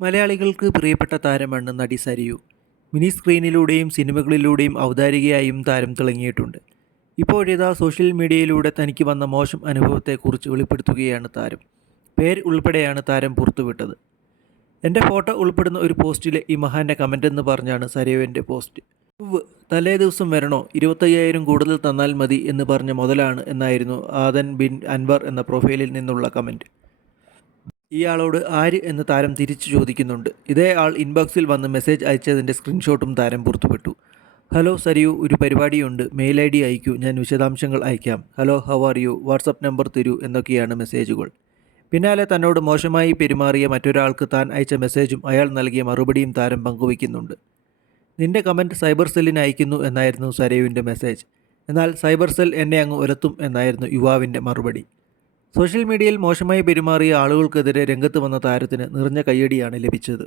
മലയാളികൾക്ക് പ്രിയപ്പെട്ട താരമാണ് നടി സരിയു. മിനി സ്ക്രീനിലൂടെയും സിനിമകളിലൂടെയും ഔദാരികയായും താരം തിളങ്ങിയിട്ടുണ്ട്. ഇപ്പോഴിതാ സോഷ്യൽ മീഡിയയിലൂടെ തനിക്ക് വന്ന മോശം അനുഭവത്തെക്കുറിച്ച് വെളിപ്പെടുത്തുകയാണ് താരം. പേര് ഉൾപ്പെടെയാണ് താരം പുറത്തുവിട്ടത്. എന്റെ ഫോട്ടോ ഉൾപ്പെടുന്ന ഒരു പോസ്റ്റിലെ ഈ മഹാന്റെ കമന്റ് എന്ന് പറഞ്ഞാണ് സരയുവിന്റെ പോസ്റ്റ്. ഉവ് തലേ ദിവസം വരണോ? ഇരുപത്തയ്യായിരം കൂടുതൽ തന്നാൽ മതി എന്ന് പറഞ്ഞ മുതലാണ് എന്നായിരുന്നു ആദൻ ബിൻ അൻവർ എന്ന പ്രൊഫൈലിൽ നിന്നുള്ള കമന്റ് ഇയാളോട് ആര് എന്ന് താരം തിരിച്ചു ചോദിക്കുന്നുണ്ട്. ഇതേ ആൾ ഇൻബോക്സിൽ വന്ന് മെസ്സേജ് അയച്ചതിന്റെ സ്ക്രീൻഷോട്ടും താരം പുറത്തുവിട്ടു. ഹലോ സരിയു ഒരു പരിപാടിയുണ്ട്. മെയിൽ ഐ ഡി അയക്കൂ. ഞാൻ വിശദാംശങ്ങൾ അയക്കാം. Hello how are you WhatsApp number തരൂ എന്നൊക്കെയാണ് മെസ്സേജുകൾ പിന്നാലെ തന്നോട് മോശമായി പെരുമാറിയ മറ്റൊരാൾക്ക് താൻ അയച്ച മെസ്സേജും അയാൾ നൽകിയ മറുപടിയും താരം പങ്കുവയ്ക്കുന്നുണ്ട്. നിന്റെ കമന്റ് സൈബർ സെല്ലിന് അയക്കുന്നു എന്നായിരുന്നു സരയുവിന്റെ മെസ്സേജ് എന്നാൽ സൈബർ സെൽ എന്നെ അങ്ങ് ഉരത്തും എന്നായിരുന്നു യുവാവിന്റെ മറുപടി. സോഷ്യൽ മീഡിയയിൽ മോശമായി പെരുമാറിയ ആളുകൾക്കെതിരെ രംഗത്ത് വന്ന താരത്തിന് നിറഞ്ഞ കയ്യടിയാണ് ലഭിച്ചത്